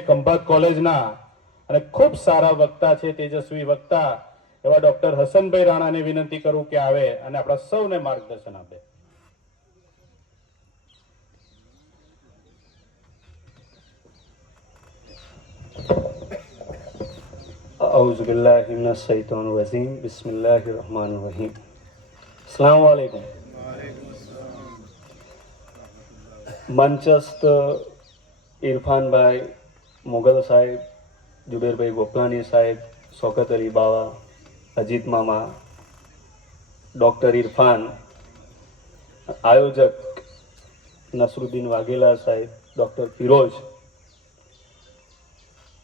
ખંભાત કોલેજના અને ખૂબ સારા વક્તા છે, તેજસ્વી વક્તા એવા ડોક્ટર હસનભાઈ રાણાને વિનંતી કરું કે આવે અને આપણા સૌને માર્ગદર્શન આપે. औज़ु बिल्लाहि मिनश शैतानिर रजीम बिस्मिल्लाहिर रहमानिर रहीम. अस्सलाम वालेकुम. मंचस्थ इरफानभाई मुगल साहेब, जुबेरभाई गोपलानी साहेब, शौकत अली बावा, अजीत मामा, डॉक्टर इरफान, आयोजक नसरुद्दीन वाघेला साहेब, डॉक्टर फिरोज,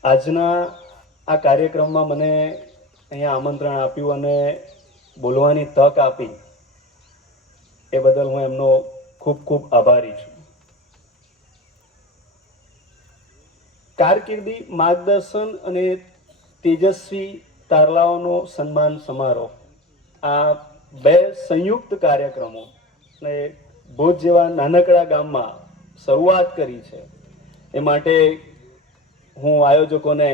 આજના આ કાર્યક્રમમાં મને અહીંયા આમંત્રણ આપ્યું અને બોલવાની તક આપી એ બદલ હું એમનો ખૂબ ખૂબ આભારી છું. કારકિર્દી માર્ગદર્શન અને તેજસ્વી તારલાઓનો સન્માન સમારોહ, આ બે સંયુક્ત કાર્યક્રમો ને ભુજ જેવા નાનકડા ગામમાં શરૂઆત કરી છે. એ માટે હું આયોજકોને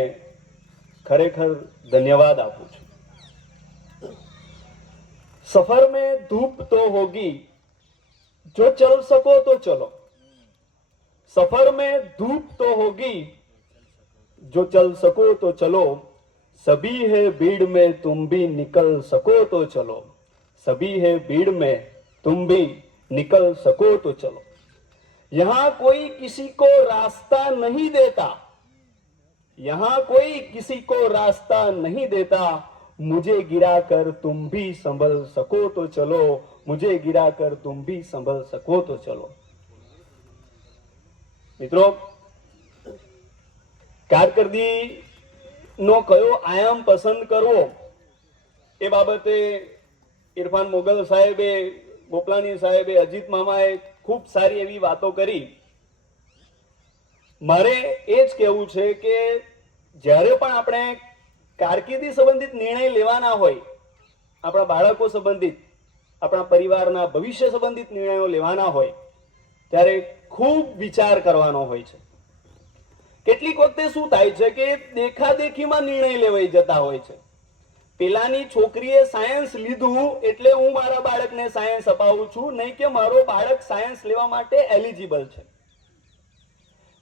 खरेखर धन्यवाद आपू छू. सफर में धूप तो होगी, जो चल सको तो चलो. सफर में धूप तो होगी, जो चल सको तो चलो. सभी है भीड़ में तुम भी निकल सको तो चलो. सभी है भीड़ में तुम भी निकल सको तो चलो. यहां कोई किसी को रास्ता नहीं देता, यहां कोई किसी को रास्ता नहीं देता. मुझे गिरा कर तुम भी संभल सको तो चलो. मुझे गिरा कर तुम भी संभल सको तो चलो. મિત્રો, કારકિર્દી નો કયો આયામ પસંદ કરવો એ બાબતે ઇરફાન મોગલ સાહેબે, ગોપલાની સાહેબે, અજીત મામાએ ખૂબ સારી એવી વાતો કરી. મારે એ જ કહેવું છે કે જ્યારે પણ આપણે કારકિર્દી સંબંધિત નિર્ણય લેવાના હોય, આપણા બાળકો સંબંધિત, આપણા પરિવારના ભવિષ્ય સંબંધિત નિર્ણયો લેવાના હોય, ત્યારે ખૂબ વિચાર કરવાનો હોય છે. કેટલીક વખતે શું થાય છે કે દેખાદેખીમાં નિર્ણય લેવાઈ જતા હોય છે. પેલાની છોકરીએ સાયન્સ લીધું એટલે હું મારા બાળકને સાયન્સ અપાવું છું, નહીં કે મારો બાળક સાયન્સ લેવા માટે એલિજિબલ છે.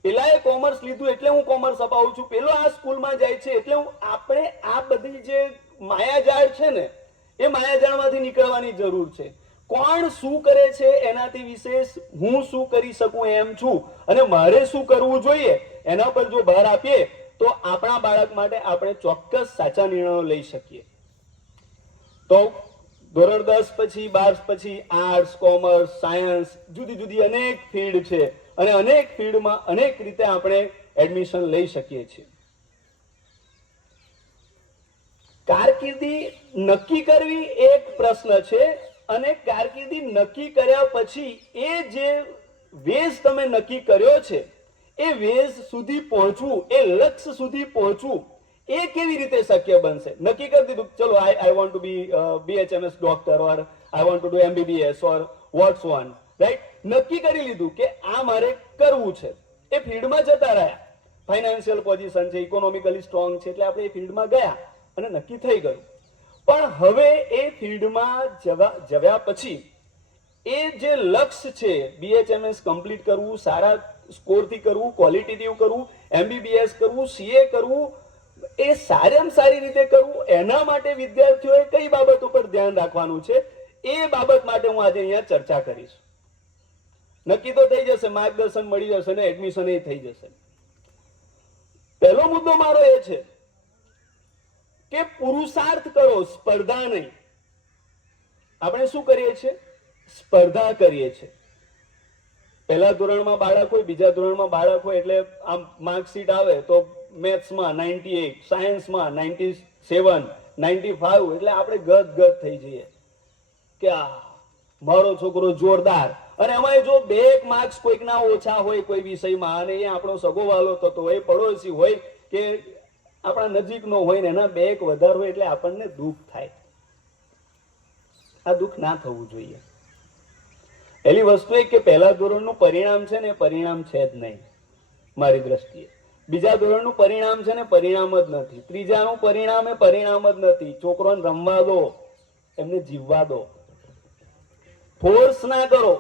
પેલાએ કોમર્સ લીધું એટલે હું કોમર્સ અપાવું છું, પેલો આ સ્કૂલમાં જાય છે એટલે હું. આપણે આ બધી જે માયાજાળ છે ને, એ માયાજાળમાંથી નીકળવાની જરૂર છે. કોણ શું કરે છે એનાથી વિશેષ હું શું કરી શકું એમ છું, અને મારે શું કરવું જોઈએ એના પર જો ભાર આપીએ તો આપણા બાળક માટે આપણે ચોક્કસ સાચા નિર્ણયો લઈ શકીએ. તો ધોરણ 10 પછી 12 પછી આર્ટ્સ, કોમર્સ, સાયન્સ, જુદી જુદી અનેક ફિલ્ડ છે અને અનેક ફિલ્ડમાં અનેક રીતે આપણે એડમિશન લઈ શકીએ છીએ. કારકિર્દી નક્કી કરવી એક પ્રશ્ન છે, અને કારકિર્દી નક્કી કર્યા પછી એ જે વેઝ તમે નક્કી કર્યો છે એ વેઝ સુધી પહોંચવું, એ લક્ષ્ય સુધી પહોંચવું, એ કેવી રીતે શક્ય બનશે? નક્કી કરી દીધું, ચલો I want to be BHMS doctor, or I want to do MBBS or what's one, right? નક્કી કરી લીધું કે આ મારે કરવું છે. એ ફિલ્ડમાં જતા રહ્યા, ફાઇનાન્શિયલ પોઝિશન છે, ઇકોનોમિકલી સ્ટ્રોંગ છે, એટલે આપણે એ ફિલ્ડમાં ગયા અને નક્કી થઈ ગયું. પણ હવે એ ફિલ્ડમાં જવ્યા પછી એ જે લક્ષ્ય છે, BHMS કમ્પ્લીટ કરવું, સારા સ્કોરથી કરવું, ક્વોલિટેટિવ કરવું, MBBS કરવું, CA કરવું, એ સારામાં સારી રીતે કરવું, એના માટે વિદ્યાર્થીઓએ કઈ બાબતો પર ધ્યાન રાખવાનું છે એ બાબત માટે હું આજે અહીંયા ચર્ચા કરીશ. નક્કી તો થઈ જશે, માર્ગદર્શન મળી જશે ને એડમિશન એ થઈ જશે. પહેલો મુદ્દો મારો એ છે કે પુરુષાર્થ કરો, સ્પર્ધા નહીં. આપણે શું કરીએ છીએ? સ્પર્ધા કરીએ છીએ. પહેલા ધોરણમાં બાળક હોય, બીજા ધોરણમાં બાળક હોય એટલે આમ માર્કશીટ આવે તો મેથ્સમાં 98, સાયન્સમાં 97, 95, એટલે આપણે ગદ થઈ જઈએ કે આ મારો છોકરો જોરદાર. અને એમાં જો 2 માર્ક્સ કોઈકના ઓછા હોય કોઈ વિષયમાં, અને એ આપણો સગોવાલો થતો હોય, પડોશી હોય કે આપણા નજીકનો હોય ને એના 2 વધારે હોય એટલે આપણને દુઃખ થાય. આ દુઃખ ના થવું જોઈએ. પહેલી વસ્તુ એ કે પહેલા ધોરણનું પરિણામ છે ને, પરિણામ છે જ નહીં મારી દ્રષ્ટિએ. બીજા ધોરણનું પરિણામ છે ને પરિણામ જ નથી, ત્રીજાનું પરિણામ એ પરિણામ જ નથી. છોકરોને રમવા દો, એમને જીવવા દો, ફોર્સ ના કરો.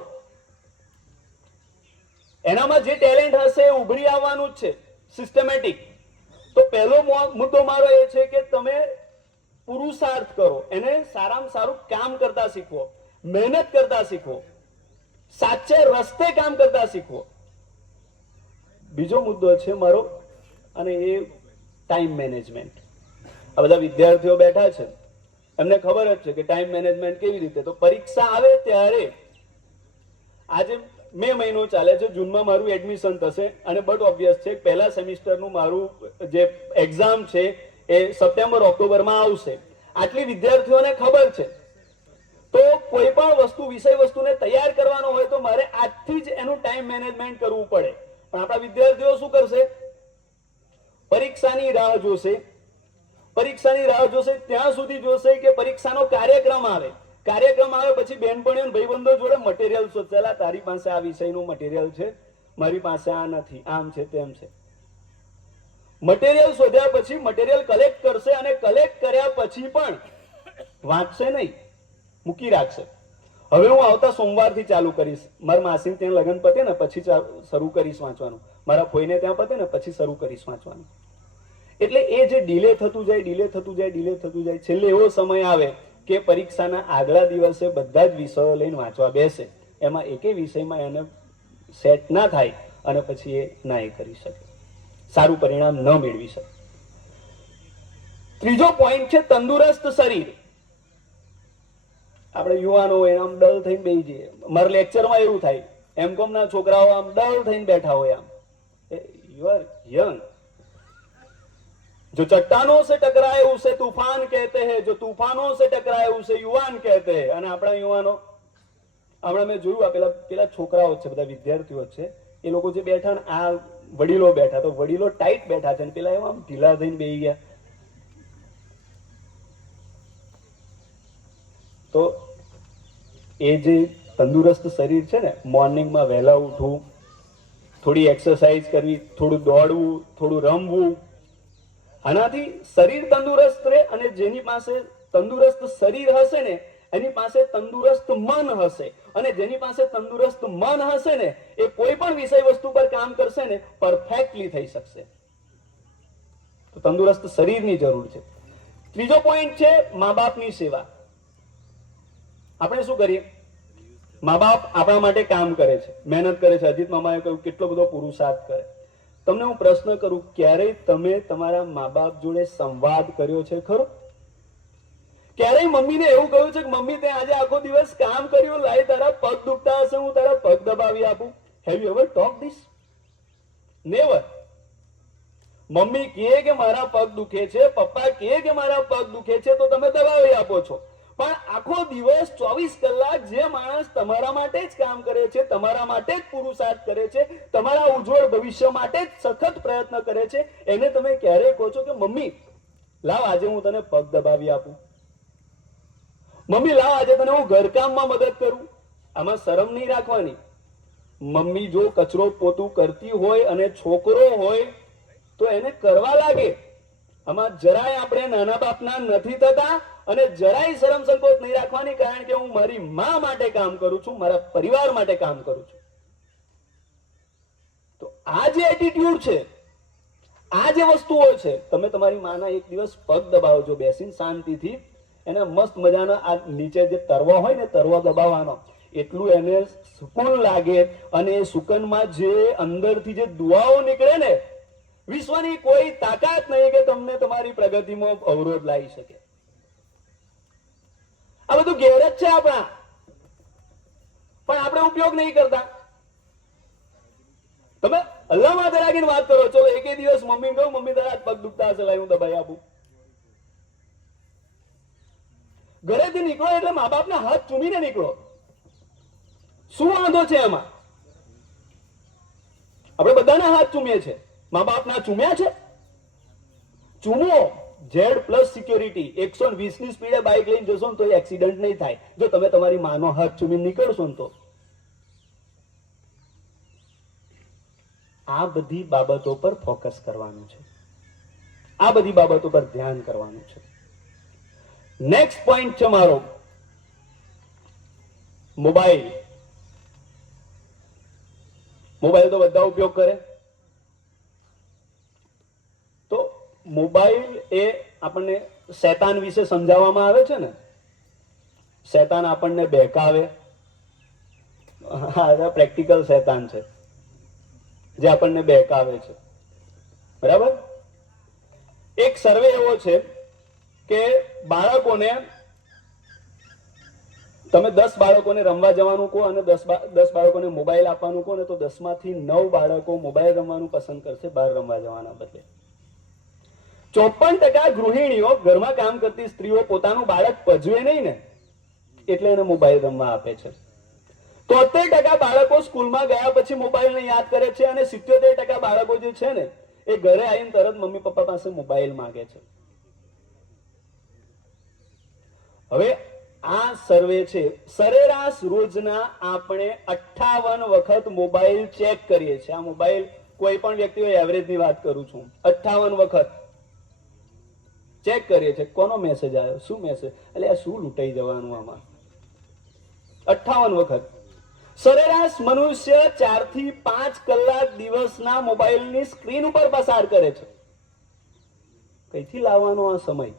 એનામાં જે ટેલેન્ટ હશે એ ઉભરી આવવાનું જ છે, સિસ્ટમેટિક. તો પહેલો મુદ્દો મારો એ છે કે તમે પુરુષાર્થ કરો, એને સારામાં સારું કામ કરતા શીખવો, મહેનત કરતા શીખવો, સાચે રસ્તે કામ કરતા શીખવો. બીજો મુદ્દો છે મારો, અને એ ટાઈમ મેનેજમેન્ટ. આ બધા વિદ્યાર્થીઓ બેઠા છે, એમને ખબર જ છે કે ટાઈમ મેનેજમેન્ટ કેવી રીતે. તો પરીક્ષા આવે ત્યારે, આજે મે મહિનો ચાલે છે, જૂનમાં મારું એડમિશન થશે, અને બટ ઓબ્વિયસ છે પહેલા સેમિસ્ટરનું મારું જે એક્ઝામ છે એ સપ્ટેમ્બર ઓક્ટોબરમાં આવશે. આટલી વિદ્યાર્થીઓને ખબર છે. તો કોઈ પણ વસ્તુ, વિષય વસ્તુને તૈયાર કરવાનો હોય તો મારે આજથી જ એનું ટાઈમ મેનેજમેન્ટ કરવું પડે. પણ આપણા વિદ્યાર્થીઓ શું કરશે? પરીક્ષાની રાહ જોશે. પરીક્ષાની રાહ જોશે ત્યાં સુધી જોશે કે પરીક્ષાનો કાર્યક્રમ આવે. કાર્યક્રમ આવે પછી બહેનપણીઓ, ભાઈબંધો જોડે મટીરિયલ શોધેલા, તારી પાસે આ વિષયનું મટીરિયલ છે, મારી પાસે આ નથી, આમ છે તેમ છે. મટીરિયલ શોધ્યા પછી મટીરિયલ કલેક્ટ કરશે, અને કલેક્ટ કર્યા પછી પણ વાંચશે નહીં, મૂકી રાખશે. હવે હું આવતા સોમવારથી ચાલુ કરીશ. મારા માસી ત્યાં લગ્ન પતે ને પછી શરૂ કરીશ વાંચવાનું, મારા ફોઈને ત્યાં પતે ને પછી શરૂ કરીશ વાંચવાનું. એટલે એ જે ડિલે થતું જાય, ડિલે થતું જાય, ડિલે થતું જાય, છેલ્લે એવો સમય આવે કે પરીક્ષાના આગલા દિવસે બધા જ વિષયો લઈને વાંચવા બેસે, એમાં એકે વિષયમાં એને સેટ ના થાય, અને પછી એ ના એ કરી શકે, સારું પરિણામ ન મેળવી શકે. ત્રીજો પોઈન્ટ છે તંદુરસ્ત શરીર. આપણે યુવાનો હોય આમ ડલ થઈને બેસી જઈએ. મારા લેક્ચરમાં એવું થાય, એમકોમ ના છોકરાઓ આમ ડલ થઈને બેઠા હોય, આમ યુ આર યંગ. जो चट्टानों से टकराए उसे तूफान कहते हैं, जो तूफानों से टकराए उसे युवान कहते हैं. અને આપણા યુવાનો, હમણાં મેં જોયું પેલા છોકરાઓ છે, બધા વિદ્યાર્થીઓ છે, એ લોકો જે બેઠા ને, આ વડીલો બેઠા, તો વડીલો ટાઈટ બેઠા છે, ને પેલા એવા આમ ઢીલા થઈને બેસી ગયા. તો એ જે તંદુરસ્ત શરીર છે ને, મોર્નિંગમાં વહેલા ઉઠવું, થોડી એક્સરસાઇઝ કરવી, થોડું દોડવું, થોડું રમવું, આનાથી શરીર તંદુરસ્ત રહે. અને જેની પાસે તંદુરસ્ત શરીર હશે ને, એની પાસે તંદુરસ્ત મન હશે, અને જેની પાસે તંદુરસ્ત મન હશે ને, એ કોઈ પણ વિષય વસ્તુ પર કામ કરશે ને, પરફેક્ટલી થઈ શકશે. તો તંદુરસ્ત શરીરની જરૂર છે. ત્રીજો પોઈન્ટ છે મા બાપની સેવા. આપણે શું કરીએ? મા બાપ આપણા માટે કામ કરે છે, મહેનત કરે છે. અજીત મામાએ કહ્યું કેટલો બધો પુરુષાર્થ કરે. તમને હું પ્રશ્ન કરું, ક્યારેય તમે તમારા મા બાપ જોડે સંવાદ કર્યો છે ખરો? ક્યારેય મમ્મીને એવું કહ્યું છે કે મમ્મી તે આજે આખો દિવસ કામ કર્યું, લાય તારા પગ દુખતા હશે, હું તારા પગ દબાવી આપું? Have you ever talk this? Never. Mummy કહે કે મારા પગ દુખે છે, પપ્પા કહે કે મારા પગ દુખે છે, તો તમે દબાવી આપો છો. પણ આખો દિવસ 24 કલાક જે માણસ તમારા માટે જ કામ કરે છે, તમારા માટે જ પુરુષાર્થ કરે છે, તમારા ઉજ્જવળ ભવિષ્ય માટે જ સખત પ્રયત્ન કરે છે, એને તમે ક્યારે કહો છો કે મમ્મી લાવ આજે હું તને પગ દબાવી આપું? મમ્મી લાવ આજે તને હું ઘરકામમાં મદદ કરું? આમાં શરમ નહીં રાખવાની. મમ્મી જો કચરો પોતું કરતી હોય અને છોકરો હોય તો એને કરવા લાગે. આમાં જરાય આપણે નાના બાપના નથી થતા, અને જરાય શરમ સંકોચ નહીં રાખવાની, કારણ કે હું મારી માં માટે કામ કરું છું, મારા પરિવાર માટે કામ કરું છું. તો આ જે એટીટ્યુડ છે, આ જે વસ્તુઓ છે, તમે તમારી માના એક દિવસ પગ દબાવજો બેસીને શાંતિથી. એને મસ્ત મજાના આ નીચે જે તરવો હોય ને, તરવો દબાવવાનો, એટલું એને સુકૂન લાગે. અને એ સુકનમાં જે અંદરથી જે દુઆઓ નીકળે ને, વિશ્વની કોઈ તાકાત નહીં કે તમને તમારી પ્રગતિમાં અવરોધ લાવી શકે. આ બધું ગેરજ છે આપણા, પણ આપણે ઉપયોગ નહીં કરતા. તમે અલ્લાહ માથે રાખીને વાત કરો, ચલો એકે દિવસ મમ્મી કહું મમ્મી તારા પગ દુખતા હશે, લાય હું દબાઈ આપું. ઘરેથી નીકળો એટલે મા બાપના હાથ ચૂમીને નીકળો. શું વાંધો છે એમાં? આપણે બધાના હાથ ચૂમીએ છીએ, મા બાપના ચૂમ્યા છે? ચૂમો. Z+ સિક્યોરિટી 120 ની સ્પીડે બાઇક લઈને જશો ને તો એક્સિડન્ટ નહીં થાય, જો તમે તમારી માનો હાથ ચૂમીને નીકળશો ને તો. આ બધી બાબતો પર ફોકસ કરવાનું છે, આ બધી બાબતો પર ધ્યાન કરવાનું છે. નેક્સ્ટ પોઈન્ટ છે મારો મોબાઈલ. મોબાઈલ તો બધા ઉપયોગ કરે. તો મોબાઈલ એ આપણને શૈતાન વિશે સમજાવવામાં આવે છે ને, શૈતાન આપણને બહેકાવે. હા, પ્રેક્ટિકલ શૈતાન છે જે આપણને બહેકાવે છે, બરાબર. એક સર્વે એવો છે કે બાળકોને, તમે 10 બાળકોને રમવા જવાનું કહો અને 10 બાળકોને મોબાઈલ આપવાનું કહો ને, તો 10 માંથી 9 બાળકો મોબાઈલ રમવાનું પસંદ કરશે બહાર રમવા જવાના બદલે. 54% ગૃહિણીઓ, ઘરમાં કામ કરતી સ્ત્રીઓ પોતાનું બાળક પજવે નહીં ને એટલે એને મોબાઈલ રમવા આપે છે. 73% બાળકો સ્કૂલમાં ગયા પછી મોબાઈલને યાદ કરે છે અને 77% બાળકો જે છે ને એ ઘરે આવીને તરત મમ્મી પપ્પા પાસે મોબાઈલ માંગે છે. હવે આ સર્વે છે, સરેરાશ રોજના આપણે 58 વખત મોબાઈલ ચેક કરીએ છીએ. આ મોબાઈલ કોઈ પણ વ્યક્તિ એવરેજ ની વાત કરું છું, 58 વખત ચેક કરીએ છીએ. કોનો મેસેજ આવ્યો, શું મેસેજ, એટલે આ શું લૂંટાઈ જવાનું આમાં. 58 વખત. સરેરાશ મનુષ્ય 4 થી 5 કલાક દિવસના મોબાઈલની સ્ક્રીન ઉપર પસાર કરે છે. કઈથી લાવવાનો આ સમય?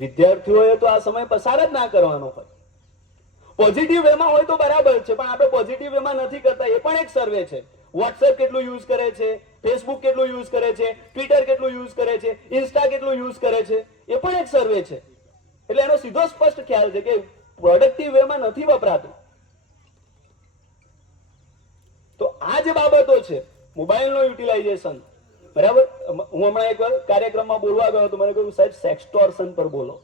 વિદ્યાર્થીઓએ તો આ સમય પસાર જ ના કરવાનો હોય. પોઝિટિવ વેમાં હોય તો બરાબર છે, પણ આપણે પોઝિટિવ વેમાં નથી કરતા. એ પણ એક સર્વે છે. વોટ્સએપ કેટલું યુઝ કરે છે, ફેસબુક કેટલું યુઝ કરે છે, ટ્વિટર કેટલું યુઝ કરે છે, ઇન્સ્ટા કેટલું યુઝ કરે છે, એ પણ એક સર્વે છે. એટલે એનો સીધો સ્પષ્ટ ખ્યાલ છે કે પ્રોડક્ટિવ વેમાં નથી વપરાતું. તો આ જે બાબતો છે, મોબાઈલનો યુટિલાઇઝેશન, બરાબર. હું હમણાં એક કાર્યક્રમમાં બોલવા ગયો હતો, મને કહ્યું સાહેબ સેક્સટોર્શન પર બોલો.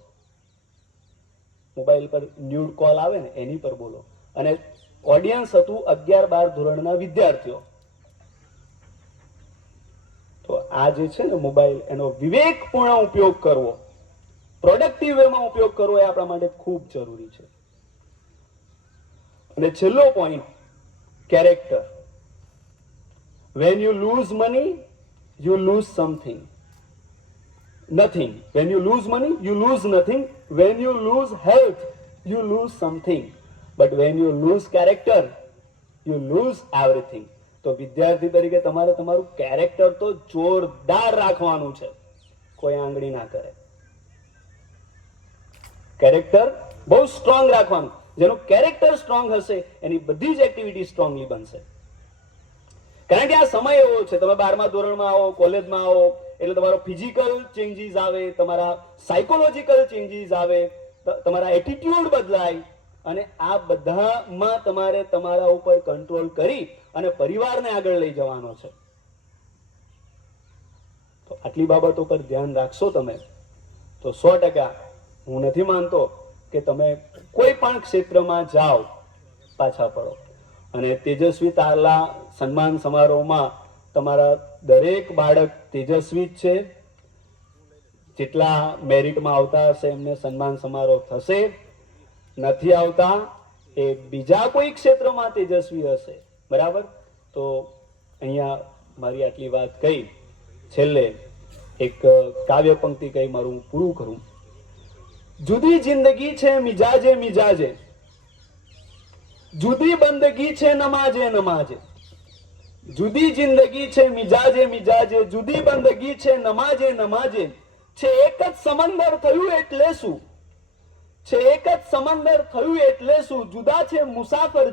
મોબાઈલ પર ન્યૂડ કોલ આવે ને એની પર બોલો. અને ઓડિયન્સ હતું 11-12 ધોરણના વિદ્યાર્થીઓ. તો આ જે છે ને મોબાઈલ, એનો વિવેકપૂર્ણ ઉપયોગ કરવો, પ્રોડક્ટિવ વેમાં ઉપયોગ કરવો એ આપણા માટે ખૂબ જરૂરી છે. અને છેલ્લો point, character. When you lose money, you lose something. Nothing. When you lose money, you lose nothing. When you lose health, you lose something. But when you lose character, you lose everything. તો વિદ્યાર્થી તરીકે તમારે તમારું character તો જોરદાર રાખવાનું છે, કોઈ આંગળી ના કરે. કેરેક્ટર બહુ સ્ટ્રોંગ રાખવાનું. જેનું કેરેક્ટર સ્ટ્રોંગ હશે એની બધી જ એક્ટિવિટી સ્ટ્રોંગલી બનશે. કારણ કે આ સમય એવો છે, તમે 12મા ધોરણમાં આવો, કોલેજમાં આવો એટલે તમારો ફિઝિકલ ચેન્જીસ આવે, તમારા સાયકોલોજીકલ ચેન્જીસ આવે, તમારા એટીટ્યુડ બદલાય, અને આ બધામાં તમારે તમારા ઉપર કંટ્રોલ કરી અને પરિવારને આગળ લઈ જવાનો છે. તો આટલી બાબતો પર ધ્યાન રાખશો તમે તો 100% હું નથી માનતો કે તમે કોઈ પણ ક્ષેત્રમાં જાઓ પાછા પડો. અને તેજસ્વી તારલા સન્માન સમારોહમાં તમારા દરેક બાળક તેજસ્વી જ છે. જેટલા મેરિટમાં આવતા હશે એમને સન્માન સમારોહ થશે. નથી આવતા એ બીજા કોઈ ક્ષેત્રમાં તેજસ્વી હશે, બરાબર. તો અહીંયા મારી આટલી વાત કહી, છેલ્લે એક કાવ્ય પંક્તિ કહી મારું પૂરું કરું. જુદી જિંદગી છે મિજાજે મિજાજે, જુદી બંદગી છે નમાજે નમાજે. જુદી જિંદગી છે મિજાજે મિજાજે, જુદી બંદગી છે નમાજે નમાજે. છે એક જ સમંદર થયું એટલે શું, છે એક જ સમંદર થયું એટલે શું, જુદા છે મુસાફર